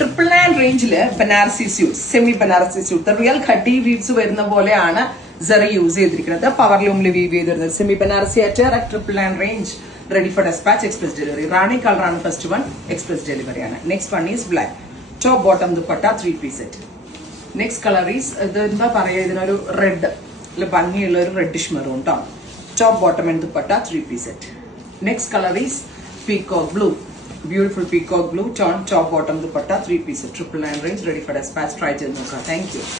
999 റേഞ്ചില് Banarasi suit, semi Banarasi suit, real khaddi weaves വരുന്ന പോലെയാണ് ജറി യൂസ് ചെയ്തിരിക്കുന്നത്. പവർ ലൂമിൽ വീവ് ചെയ്തിരുന്നത്. Semi Banarasi at 999 range, ready for dispatch, express delivery. Rani കളറാണ് ഫസ്റ്റ് വൺ, എക്സ്പ്രസ് ഡെലിവറി ആണ്. Next one is black, top bottom dupatta 3-piece set. Next colour is ഇത് എന്താ പറയുക, ഇതിനൊരു റെഡ് ഭംഗിയുള്ള ഒരു റെഡിഷ് മെറൂൺ കേട്ടോ. Top bottom and dupatta 3-piece set. Next colour is peacock blue, beautiful peacock blue tone, top bottom dupatta 3-piece, 999 range, ready for dispatch. Try to നോക്കാം. Thank you.